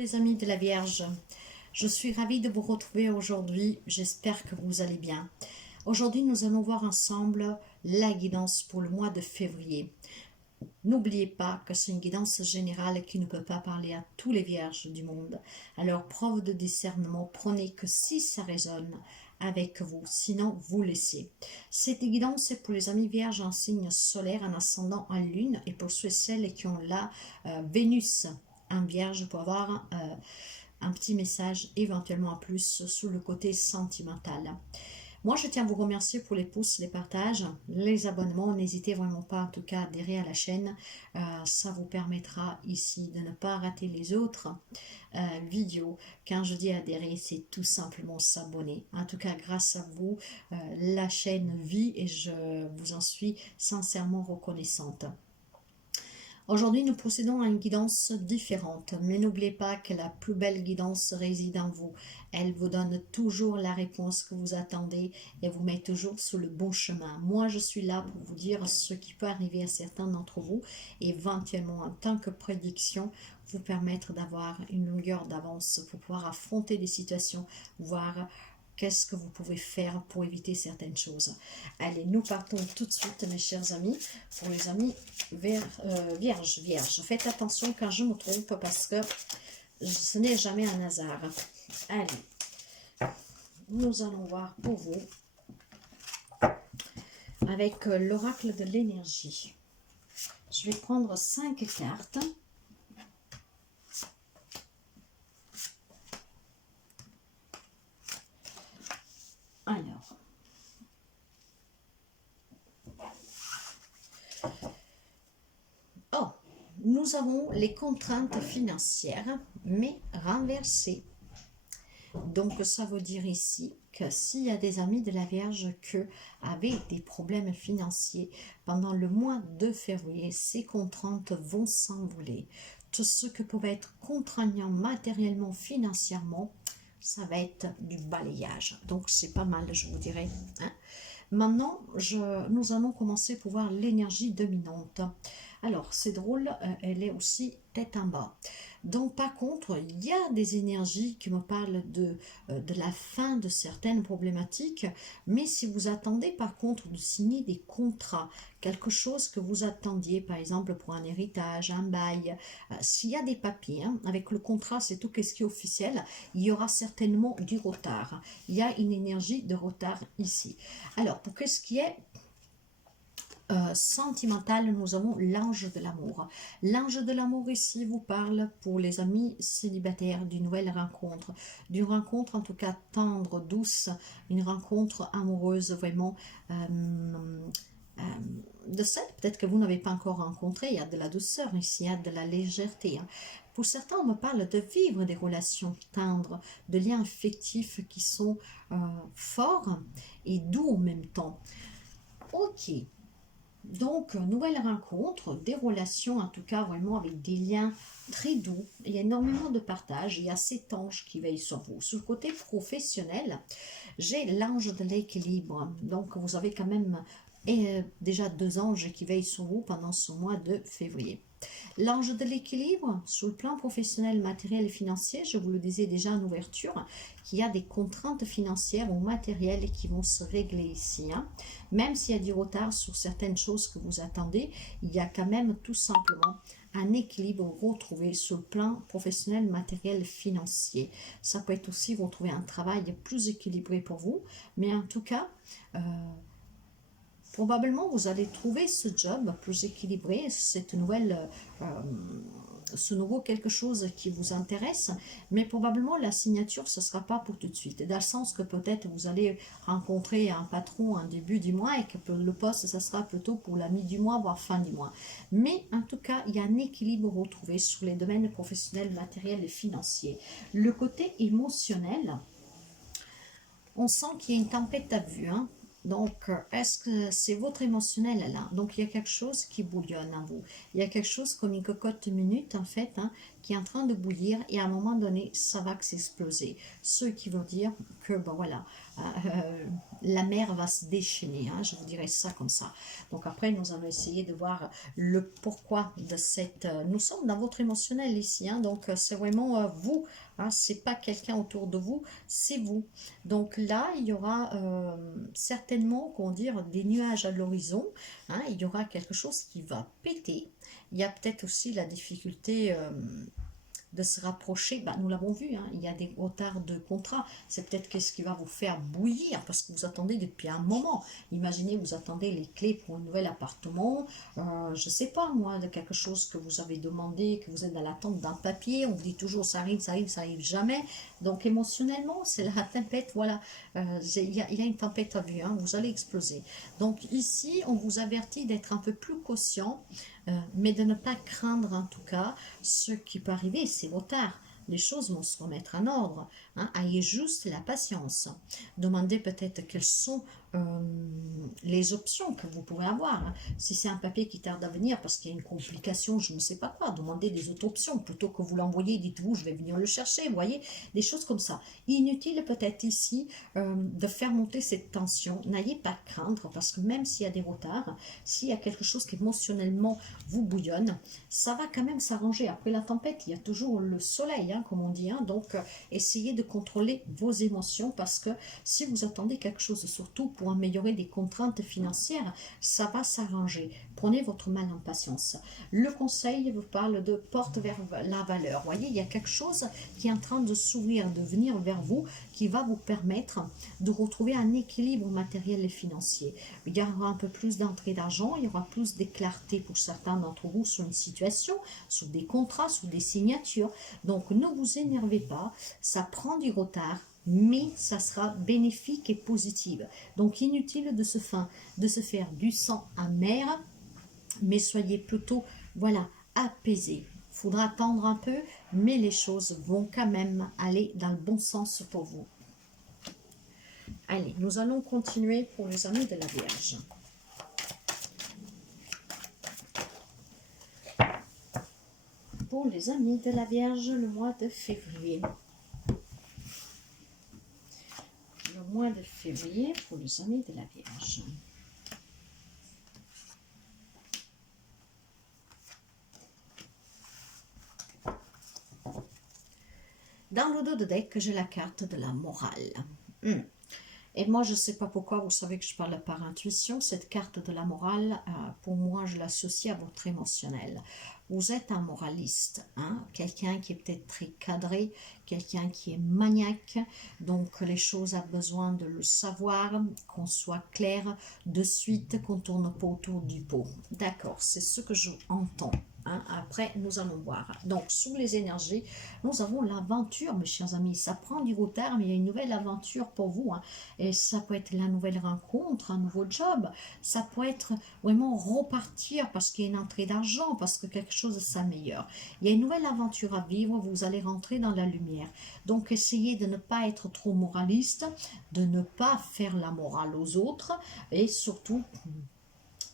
Les amis de la Vierge, je suis ravie de vous retrouver aujourd'hui. J'espère que vous allez bien. Aujourd'hui, nous allons voir ensemble la guidance pour le mois de février. N'oubliez pas que c'est une guidance générale qui ne peut pas parler à tous les vierges du monde. Alors, preuve de discernement, prenez que si ça résonne avec vous, sinon vous laissez. Cette guidance est pour les amis vierges en signe solaire, en ascendant en lune, et pour ceux et celles qui ont la Vénus en vierge, pour avoir un petit message éventuellement en plus sur le côté sentimental. Moi, je tiens à vous remercier pour les pouces, les partages, les abonnements. N'hésitez vraiment pas, en tout cas, à adhérer à la chaîne. Ça vous permettra ici de ne pas rater les autres vidéos. Quand je dis adhérer, c'est tout simplement s'abonner. En tout cas, grâce à vous, la chaîne vit et je vous en suis sincèrement reconnaissante. Aujourd'hui, nous procédons à une guidance différente, mais n'oubliez pas que la plus belle guidance réside en vous. Elle vous donne toujours la réponse que vous attendez et vous met toujours sur le bon chemin. Moi, je suis là pour vous dire ce qui peut arriver à certains d'entre vous, et éventuellement, en tant que prédiction, vous permettre d'avoir une longueur d'avance pour pouvoir affronter des situations, voir qu'est-ce que vous pouvez faire pour éviter certaines choses. Allez, nous partons tout de suite, mes chers amis, pour les amis vierges. Faites attention quand je me trompe parce que ce n'est jamais un hasard. Allez, nous allons voir pour vous avec l'oracle de l'énergie. Je vais prendre 5 cartes. Alors, nous avons les contraintes financières, mais renversées. Donc, ça veut dire ici que s'il y a des amis de la Vierge qui avaient des problèmes financiers pendant le mois de février, ces contraintes vont s'envoler. Tout ce qui peut être contraignant matériellement, financièrement, ça va être du balayage. Donc, c'est pas mal, je vous dirais. Hein. Maintenant, nous allons commencer pour voir l'énergie dominante. Alors, c'est drôle, elle est aussi tête en bas. Donc, par contre, il y a des énergies qui me parlent de la fin de certaines problématiques, mais si vous attendez par contre de signer des contrats, quelque chose que vous attendiez, par exemple pour un héritage, un bail, s'il y a des papiers, hein, avec le contrat, c'est tout ce qui est officiel, il y aura certainement du retard. Il y a une énergie de retard ici. Alors, pour ce qui est sentimental, nous avons l'ange de l'amour. L'ange de l'amour ici vous parle pour les amis célibataires d'une nouvelle rencontre, d'une rencontre en tout cas tendre, douce, une rencontre amoureuse vraiment de celle peut-être que vous n'avez pas encore rencontré. Il y a de la douceur ici, il y a de la légèreté. Hein. Pour certains, on me parle de vivre des relations tendres, de liens affectifs qui sont forts et doux en même temps. Ok. Donc, nouvelle rencontre, des relations en tout cas vraiment avec des liens très doux. Il y a énormément de partage, il y a cet ange qui veille sur vous. Sur le côté professionnel, j'ai l'ange de l'équilibre. Donc, vous avez quand même déjà 2 anges qui veillent sur vous pendant ce mois de février. L'ange de l'équilibre, sur le plan professionnel, matériel et financier, je vous le disais déjà en ouverture, qu'il y a des contraintes financières ou matérielles qui vont se régler ici. Hein. Même s'il y a du retard sur certaines choses que vous attendez, il y a quand même tout simplement un équilibre retrouvé sur le plan professionnel, matériel, financier. Ça peut être aussi, vous trouvez un travail plus équilibré pour vous, mais en tout cas, probablement vous allez trouver ce job plus équilibré, cette nouvelle, ce nouveau quelque chose qui vous intéresse, mais probablement la signature ce ne sera pas pour tout de suite, dans le sens que peut-être vous allez rencontrer un patron en début du mois et que le poste ça sera plutôt pour la mi du mois voire fin du mois, mais en tout cas il y a un équilibre retrouvé sur les domaines professionnels, matériels et financiers. Le côté émotionnel, on sent qu'il y a une tempête à vue, hein. Donc, est-ce que c'est votre émotionnel là? Donc, il y a quelque chose qui bouillonne en vous. Il y a quelque chose comme une cocotte minute, en fait, hein, qui est en train de bouillir et à un moment donné, ça va s'exploser. Ce qui veut dire que, ben voilà, la mer va se déchaîner, hein, je vous dirais ça comme ça. Donc après, nous allons essayer de voir le pourquoi de cette... nous sommes dans votre émotionnel ici, hein, donc c'est vraiment vous, hein, c'est pas quelqu'un autour de vous, c'est vous. Donc là, il y aura certainement, comment dire, des nuages à l'horizon, hein, il y aura quelque chose qui va péter. Il y a peut-être aussi la difficulté de se rapprocher, bah, nous l'avons vu, hein, il y a des retards de contrat, c'est peut-être qu'est-ce qui va vous faire bouillir, parce que vous attendez depuis un moment, imaginez vous attendez les clés pour un nouvel appartement, je sais pas moi, de quelque chose que vous avez demandé, que vous êtes dans l'attente d'un papier, on vous dit toujours ça arrive, ça arrive, ça arrive jamais, donc émotionnellement c'est la tempête, voilà, il y a une tempête à vue, hein, vous allez exploser, donc ici on vous avertit d'être un peu plus conscient, mais de ne pas craindre en tout cas ce qui peut arriver, c'est trop tard. Les choses vont se remettre en ordre. Hein. Ayez juste la patience. Demandez peut-être quelles sont les options que vous pouvez avoir. Hein. Si c'est un papier qui tarde à venir parce qu'il y a une complication, je ne sais pas quoi, demandez des autres options. Plutôt que vous l'envoyez, dites-vous, je vais venir le chercher. Vous voyez, des choses comme ça. Inutile peut-être ici de faire monter cette tension. N'ayez pas craindre parce que même s'il y a des retards, s'il y a quelque chose qui émotionnellement vous bouillonne, ça va quand même s'arranger. Après la tempête, il y a toujours le soleil, hein, comme on dit. Hein. Donc, essayez de contrôler vos émotions parce que si vous attendez quelque chose, surtout pour améliorer des contraintes financières, ça va s'arranger. Prenez votre mal en patience. Le conseil vous parle de porte vers la valeur. Vous voyez, il y a quelque chose qui est en train de s'ouvrir, de venir vers vous, qui va vous permettre de retrouver un équilibre matériel et financier. Il y aura un peu plus d'entrée d'argent, il y aura plus de clarté pour certains d'entre vous sur une situation, sur des contrats, sur des signatures. Donc ne vous énervez pas, ça prend du retard, mais ça sera bénéfique et positif. Donc inutile de se faire du sang amer, mais soyez plutôt, voilà, apaisés. Il faudra attendre un peu, mais les choses vont quand même aller dans le bon sens pour vous. Allez, nous allons continuer pour les amis de la Vierge. Pour les amis de la Vierge, le mois de février. Le mois de février pour les amis de la Vierge. Dans le dos de deck, j'ai la carte de la morale. Et moi, je ne sais pas pourquoi, vous savez que je parle par intuition, cette carte de la morale, pour moi, je l'associe à votre émotionnel. Vous êtes un moraliste, hein? Quelqu'un qui est peut-être très cadré, quelqu'un qui est maniaque, donc les choses a besoin de le savoir, qu'on soit clair de suite, qu'on tourne pas autour du pot. D'accord, c'est ce que je entends. Hein, après, nous allons voir. Donc, sous les énergies, nous avons l'aventure, mes chers amis. Ça prend du retard, mais il y a une nouvelle aventure pour vous. Hein. Et ça peut être la nouvelle rencontre, un nouveau job. Ça peut être vraiment repartir parce qu'il y a une entrée d'argent, parce que quelque chose s'améliore. Il y a une nouvelle aventure à vivre, vous allez rentrer dans la lumière. Donc, essayez de ne pas être trop moraliste, de ne pas faire la morale aux autres et surtout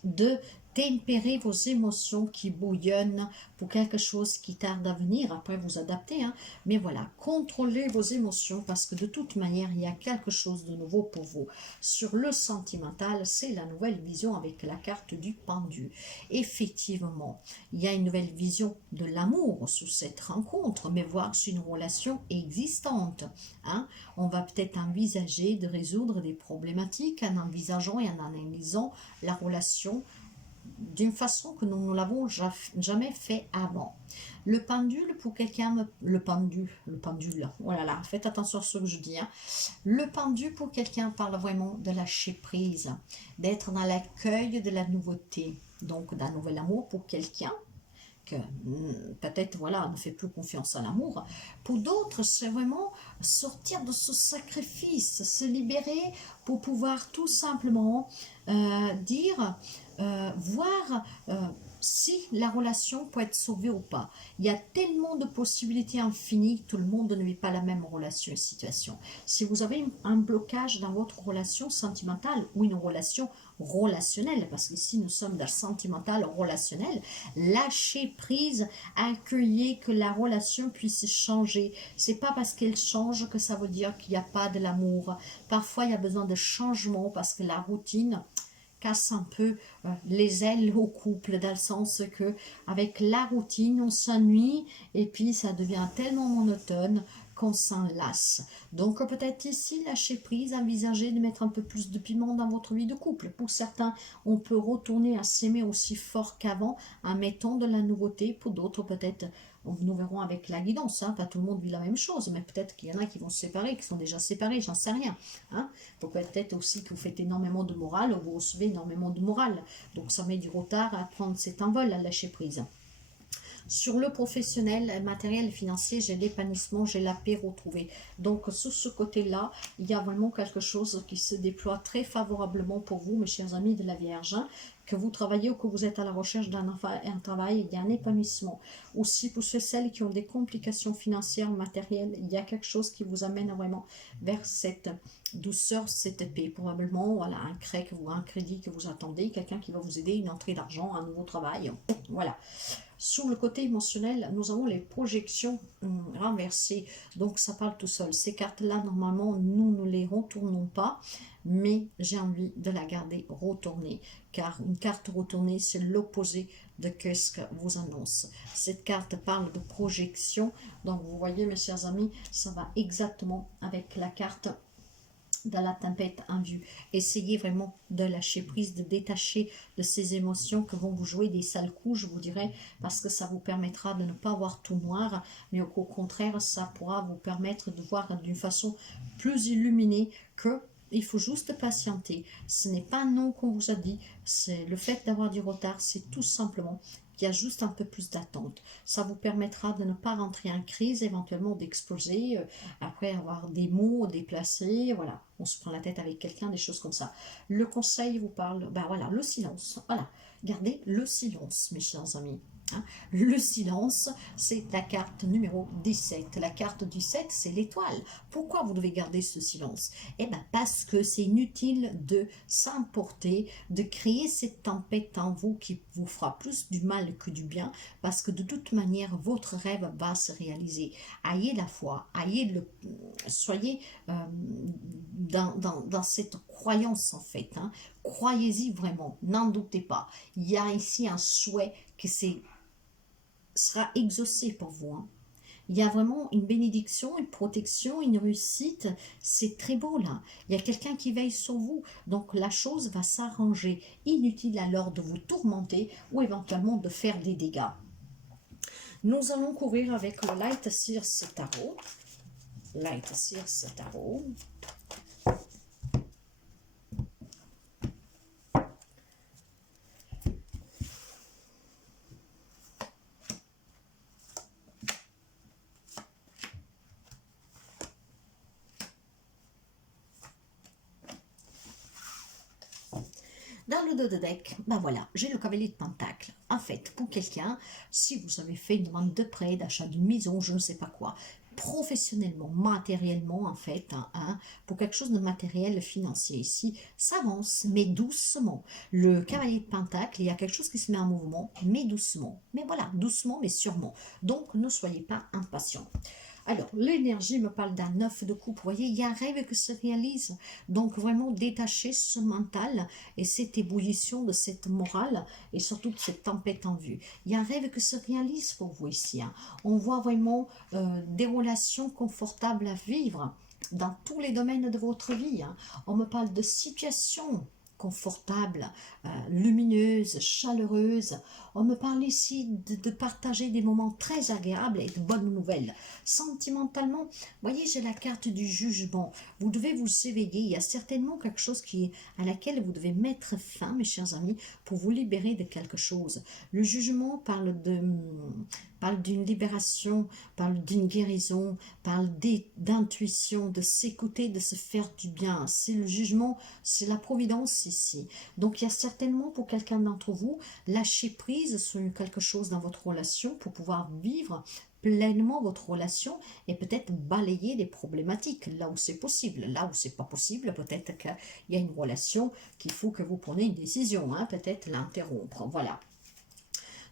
de tempérer vos émotions qui bouillonnent pour quelque chose qui tarde à venir, après vous adapter, hein. Mais voilà, contrôlez vos émotions parce que de toute manière, il y a quelque chose de nouveau pour vous. Sur le sentimental, c'est la nouvelle vision avec la carte du pendu. Effectivement, il y a une nouvelle vision de l'amour sous cette rencontre, mais voir si une relation existante. Hein. On va peut-être envisager de résoudre des problématiques en envisageant et en analysant la relation d'une façon que nous ne l'avons jamais fait avant. Le pendule, pour quelqu'un, le pendule, voilà, là, faites attention à ce que je dis. Hein. Le pendule, pour quelqu'un, parle vraiment de lâcher prise, d'être dans l'accueil de la nouveauté, donc d'un nouvel amour pour quelqu'un que peut-être voilà ne fait plus confiance à l'amour. Pour d'autres, c'est vraiment sortir de ce sacrifice, se libérer pour pouvoir tout simplement dire, voir si la relation peut être sauvée ou pas. Il y a tellement de possibilités infinies, tout le monde ne vit pas la même relation et situation. Si vous avez un blocage dans votre relation sentimentale ou une relation relationnelle, parce qu'ici nous sommes dans le sentimental relationnel, lâchez prise, accueillez que la relation puisse changer. C'est pas parce qu'elle change que ça veut dire qu'il n'y a pas de l'amour. Parfois il y a besoin de changement parce que la routine casse un peu les ailes au couple, dans le sens que avec la routine on s'ennuie et puis ça devient tellement monotone qu'on s'en lasse. Donc peut-être ici lâcher prise, envisager de mettre un peu plus de piment dans votre vie de couple. Pour certains, on peut retourner à s'aimer aussi fort qu'avant en mettant de la nouveauté. Pour d'autres, peut-être nous verrons avec la guidance, hein. Pas tout le monde vit la même chose, mais peut-être qu'il y en a qui vont se séparer, qui sont déjà séparés, j'en sais rien, hein. Peut-être aussi que vous faites énormément de morale, vous recevez énormément de morale, donc ça met du retard à prendre cet envol, à lâcher prise. Sur le professionnel, matériel, financier, j'ai l'épanouissement, j'ai la paix retrouvée. Donc, sur ce côté-là, il y a vraiment quelque chose qui se déploie très favorablement pour vous, mes chers amis de la Vierge. Que vous travaillez ou que vous êtes à la recherche d'un travail, il y a un épanouissement. Aussi, pour ceux et celles qui ont des complications financières, matérielles, il y a quelque chose qui vous amène vraiment vers cette douceur, cette paix. Probablement, voilà, un crédit que vous attendez, quelqu'un qui va vous aider, une entrée d'argent, un nouveau travail. Voilà. Sous le côté émotionnel, nous avons les projections renversées. Donc, ça parle tout seul. Ces cartes-là, normalement, nous ne les retournons pas. Mais j'ai envie de la garder retournée. Car une carte retournée, c'est l'opposé de ce que vous annonce. Cette carte parle de projection. Donc, vous voyez, mes chers amis, ça va exactement avec la carte dans la tempête en vue. Essayez vraiment de lâcher prise, de détacher de ces émotions que vont vous jouer des sales coups, je vous dirais, parce que ça vous permettra de ne pas voir tout noir, mais au contraire, ça pourra vous permettre de voir d'une façon plus illuminée que il faut juste patienter. Ce n'est pas non qu'on vous a dit, c'est le fait d'avoir du retard, c'est tout simplement qu'il y a juste un peu plus d'attente. Ça vous permettra de ne pas rentrer en crise, éventuellement d'exploser, après avoir des mots déplacés, voilà. On se prend la tête avec quelqu'un, des choses comme ça. Le conseil vous parle, ben voilà, le silence, voilà. Gardez le silence, mes chers amis. Hein. Le silence, c'est la carte numéro 17. La carte 17, c'est l'étoile. Pourquoi vous devez garder ce silence? Eh bien, parce que c'est inutile de s'emporter, de créer cette tempête en vous qui vous fera plus du mal que du bien, parce que de toute manière, votre rêve va se réaliser. Ayez la foi, soyez dans cette croyance en fait. Hein. Croyez-y vraiment, n'en doutez pas. Il y a ici un souhait que sera exaucé pour vous. Hein. Il y a vraiment une bénédiction, une protection, une réussite. C'est très beau là. Il y a quelqu'un qui veille sur vous. Donc la chose va s'arranger. Inutile alors de vous tourmenter ou éventuellement de faire des dégâts. Nous allons courir avec le Light Seers Tarot. Light Seers Tarot. Dans le dos de deck, ben voilà, j'ai le cavalier de pentacle. En fait, pour quelqu'un, si vous avez fait une demande de prêt, d'achat d'une maison, je ne sais pas quoi, professionnellement, matériellement en fait, pour quelque chose de matériel, financier ici, ça avance, mais doucement. Le cavalier de pentacle, il y a quelque chose qui se met en mouvement, mais doucement. Mais voilà, doucement, mais sûrement. Donc, ne soyez pas impatients. Alors, l'énergie me parle d'un 9 de coupe. Vous voyez, il y a un rêve qui se réalise. Donc, vraiment détacher ce mental et cette ébullition de cette morale et surtout de cette tempête en vue. Il y a un rêve qui se réalise pour vous ici. Hein. On voit vraiment des relations confortables à vivre dans tous les domaines de votre vie. Hein. On me parle de situations confortables, lumineuses, chaleureuses. On me parle ici de partager des moments très agréables et de bonnes nouvelles. Sentimentalement, vous voyez, j'ai la carte du jugement. Vous devez vous éveiller. Il y a certainement quelque chose à laquelle vous devez mettre fin, mes chers amis, pour vous libérer de quelque chose. Le jugement parle d'une libération, parle d'une guérison, parle d'intuition, de s'écouter, de se faire du bien. C'est le jugement, c'est la providence ici. Donc, il y a certainement pour quelqu'un d'entre vous, lâcher prise sur quelque chose dans votre relation pour pouvoir vivre pleinement votre relation et peut-être balayer les problématiques là où c'est possible. Là où c'est pas possible, peut-être qu'il y a une relation qu'il faut que vous preniez une décision, hein, peut-être l'interrompre. Voilà.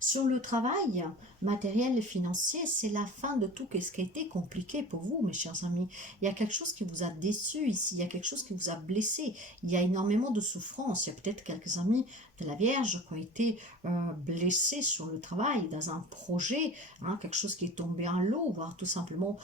Sur le travail matériel et financier, c'est la fin de tout ce qui a été compliqué pour vous, mes chers amis. Il y a quelque chose qui vous a déçu ici, il y a quelque chose qui vous a blessé, il y a énormément de souffrance. Il y a peut-être quelques amis de la Vierge qui ont été blessés sur le travail, dans un projet, hein, quelque chose qui est tombé en l'eau, voire tout simplement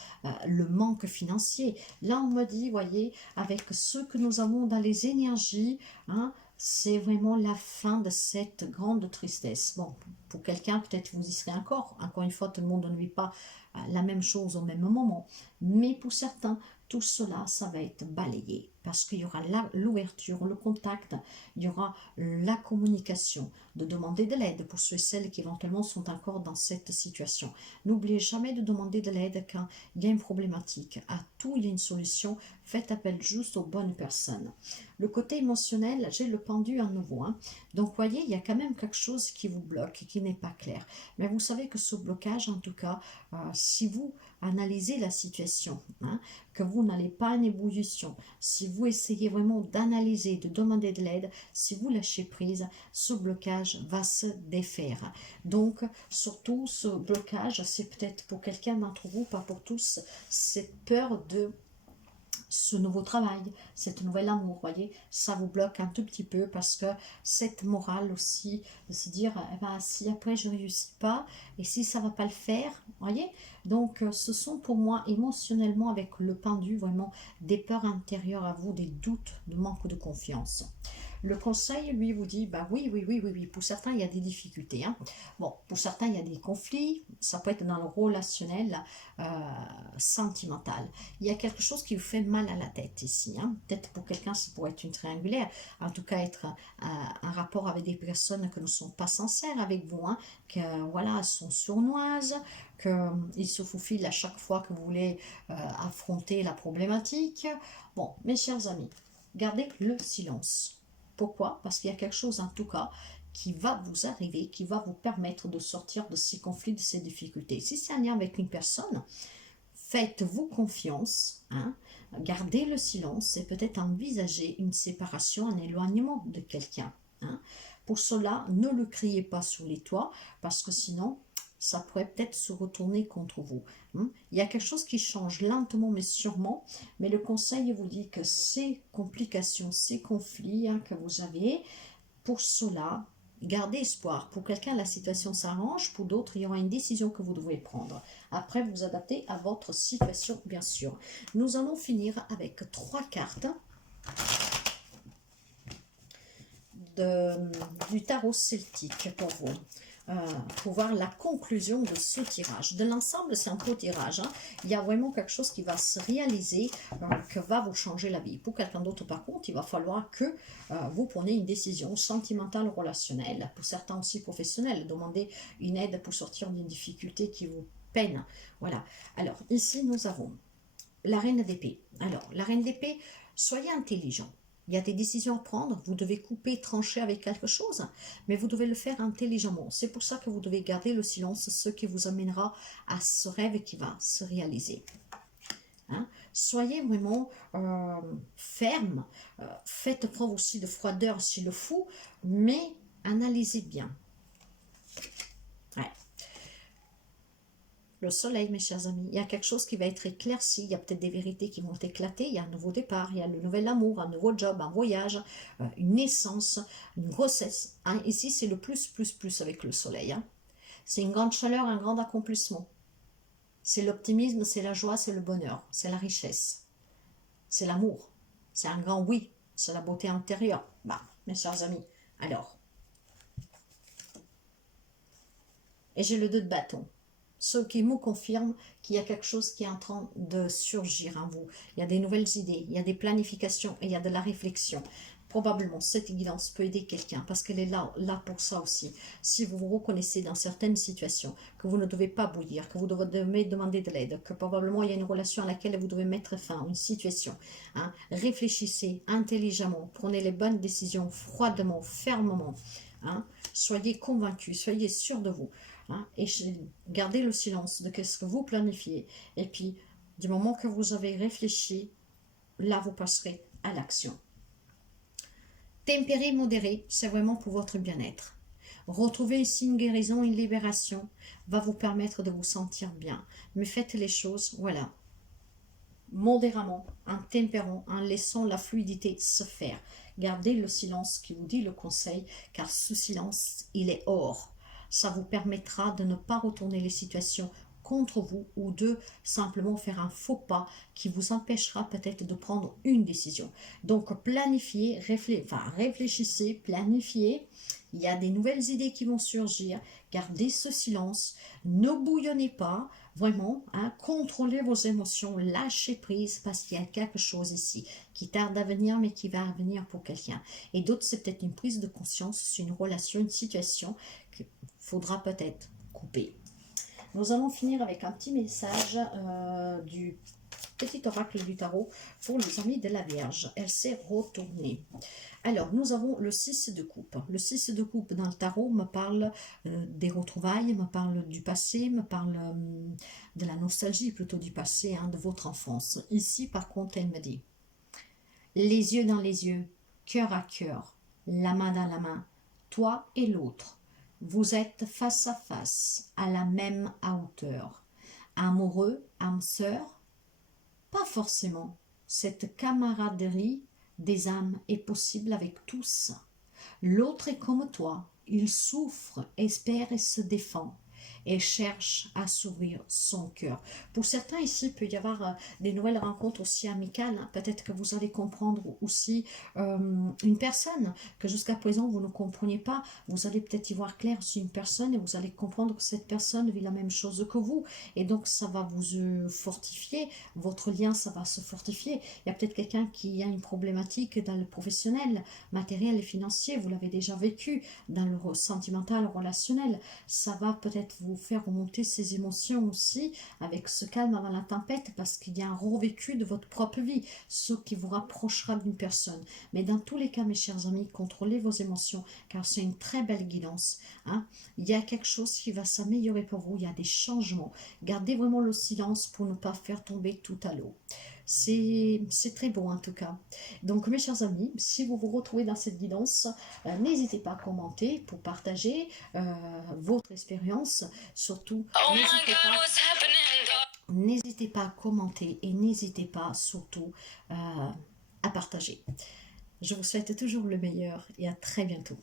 le manque financier. Là, on me dit, voyez, avec ce que nous avons dans les énergies, hein, c'est vraiment la fin de cette grande tristesse. Bon, pour quelqu'un, peut-être vous y serez encore. Encore une fois, tout le monde ne vit pas la même chose au même moment. Mais pour certains, tout cela, ça va être balayé. Parce qu'il y aura l'ouverture, le contact, il y aura la communication, de demander de l'aide pour ceux et celles qui éventuellement sont encore dans cette situation. N'oubliez jamais de demander de l'aide quand il y a une problématique. À tout, il y a une solution. Faites appel juste aux bonnes personnes. Le côté émotionnel, j'ai le pendu à nouveau. Hein. Donc, voyez, il y a quand même quelque chose qui vous bloque, qui n'est pas clair. Mais vous savez que ce blocage, en tout cas, si vous analysez la situation, hein, que vous n'allez pas en ébullition, si vous essayez vraiment d'analyser, de demander de l'aide, si vous lâchez prise, ce blocage va se défaire. Donc, surtout, ce blocage, c'est peut-être pour quelqu'un d'entre vous, pas pour tous, cette peur de ce nouveau travail, cet nouvel amour, voyez, ça vous bloque un tout petit peu parce que cette morale aussi, de se dire, eh ben, si après je ne réussis pas, et si ça ne va pas le faire, voyez, donc ce sont pour moi émotionnellement avec le pendu vraiment des peurs intérieures à vous, des doutes, de manque de confiance. Le conseil, lui, vous dit, bah oui, pour certains, il y a des difficultés. Hein. Bon, pour certains, il y a des conflits, ça peut être dans le relationnel, sentimental. Il y a quelque chose qui vous fait mal à la tête ici. Hein. Peut-être pour quelqu'un, ça pourrait être une triangulaire, en tout cas être un rapport avec des personnes qui ne sont pas sincères avec vous, hein, que voilà, sont sournoises, qu'ils se faufilent à chaque fois que vous voulez affronter la problématique. Bon, mes chers amis, gardez le silence. Pourquoi? Parce qu'il y a quelque chose en tout cas qui va vous arriver, qui va vous permettre de sortir de ces conflits, de ces difficultés. Si c'est un lien avec une personne, faites-vous confiance, hein, gardez le silence et peut-être envisager une séparation, un éloignement de quelqu'un. Hein. Pour cela, ne le criez pas sous les toits parce que sinon, ça pourrait peut-être se retourner contre vous. Il y a quelque chose qui change lentement mais sûrement, mais le conseil vous dit que ces complications, ces conflits, hein, que vous avez, pour cela, gardez espoir. Pour quelqu'un, la situation s'arrange, pour d'autres, il y aura une décision que vous devez prendre. Après, vous adaptez à votre situation, bien sûr. Nous allons finir avec 3 cartes du tarot celtique pour vous. Pour voir la conclusion de ce tirage. De l'ensemble, c'est un beau tirage. Hein. Il y a vraiment quelque chose qui va se réaliser, que va vous changer la vie. Pour quelqu'un d'autre, par contre, il va falloir que vous preniez une décision sentimentale, relationnelle. Pour certains aussi professionnels, demandez une aide pour sortir d'une difficulté qui vous peine. Voilà. Alors, ici, nous avons la reine d'épée. Alors, la reine d'épée, soyez intelligent. Il y a des décisions à prendre, vous devez couper, trancher avec quelque chose, mais vous devez le faire intelligemment. C'est pour ça que vous devez garder le silence, ce qui vous amènera à ce rêve qui va se réaliser. Hein? Soyez vraiment ferme, faites preuve aussi de froideur s'il le faut, mais analysez bien. Ouais. Le soleil, mes chers amis, il y a quelque chose qui va être éclairci, il y a peut-être des vérités qui vont éclater, il y a un nouveau départ, il y a le nouvel amour, un nouveau job, un voyage, une naissance, une grossesse. Hein. Ici, c'est le plus avec le soleil. Hein. C'est une grande chaleur, un grand accomplissement. C'est l'optimisme, c'est la joie, c'est le bonheur, c'est la richesse, c'est l'amour, c'est un grand oui, c'est la beauté intérieure. Bah, mes chers amis, alors. Et j'ai le 2 de bâton. Ce qui me confirme qu'il y a quelque chose qui est en train de surgir en vous. Il y a des nouvelles idées, il y a des planifications et il y a de la réflexion. probablement cette guidance peut aider quelqu'un parce qu'elle est là pour ça aussi. Si vous vous reconnaissez dans certaines situations, que vous ne devez pas bouillir, que vous devez demander de l'aide, que probablement il y a une relation à laquelle vous devez mettre fin, une situation, hein, réfléchissez intelligemment, prenez les bonnes décisions froidement, fermement, hein, soyez convaincus, soyez sûrs de vous, hein, et gardez le silence de ce que vous planifiez. Et puis, du moment que vous avez réfléchi, là vous passerez à l'action. Tempéré, modéré, c'est vraiment pour votre bien-être. Retrouver ici une guérison, une libération va vous permettre de vous sentir bien. Mais faites les choses, voilà, modérément, en tempérant, en laissant la fluidité se faire. Gardez le silence qui vous dit le conseil, car ce silence, il est or. Ça vous permettra de ne pas retourner les situations contre vous ou de simplement faire un faux pas qui vous empêchera peut-être de prendre une décision. Donc planifiez, réfléchissez, planifiez. Il y a des nouvelles idées qui vont surgir. Gardez ce silence. Ne bouillonnez pas. Vraiment, hein, contrôlez vos émotions. Lâchez prise parce qu'il y a quelque chose ici qui tarde à venir mais qui va venir pour quelqu'un. Et d'autres, c'est peut-être une prise de conscience, c'est une relation, une situation qu'il faudra peut-être couper. Nous allons finir avec un petit message du petit oracle du tarot pour les amis de la Vierge. Elle s'est retournée. Alors, nous avons le 6 de coupe. Le 6 de coupe dans le tarot me parle des retrouvailles, me parle du passé, me parle de la nostalgie plutôt du passé, hein, de votre enfance. Ici, par contre, elle me dit les yeux dans les yeux, cœur à cœur, la main dans la main, toi et l'autre. Vous êtes face à face, à la même hauteur. Amoureux, âme sœur? Pas forcément. Cette camaraderie des âmes est possible avec tous. L'autre est comme toi. Il souffre, espère et se défend et cherche à s'ouvrir son cœur. Pour certains ici, il peut y avoir des nouvelles rencontres aussi amicales. Hein. Peut-être que vous allez comprendre aussi une personne que jusqu'à présent vous ne compreniez pas. Vous allez peut-être y voir clair sur une personne et vous allez comprendre que cette personne vit la même chose que vous. Et donc ça va vous fortifier. Votre lien, ça va se fortifier. Il y a peut-être quelqu'un qui a une problématique dans le professionnel, matériel et financier. Vous l'avez déjà vécu dans le sentimental, relationnel. Ça va peut-être vous faire remonter ces émotions aussi avec ce calme avant la tempête parce qu'il y a un revécu de votre propre vie, ce qui vous rapprochera d'une personne. Mais dans tous les cas, mes chers amis, contrôlez vos émotions car c'est une très belle guidance. Hein. Il y a quelque chose qui va s'améliorer pour vous, il y a des changements. Gardez vraiment le silence pour ne pas faire tomber tout à l'eau. C'est très beau en tout cas. Donc mes chers amis, si vous vous retrouvez dans cette guidance, n'hésitez pas à commenter pour partager votre expérience. Surtout, n'hésitez pas à commenter et n'hésitez pas surtout à partager. Je vous souhaite toujours le meilleur et à très bientôt.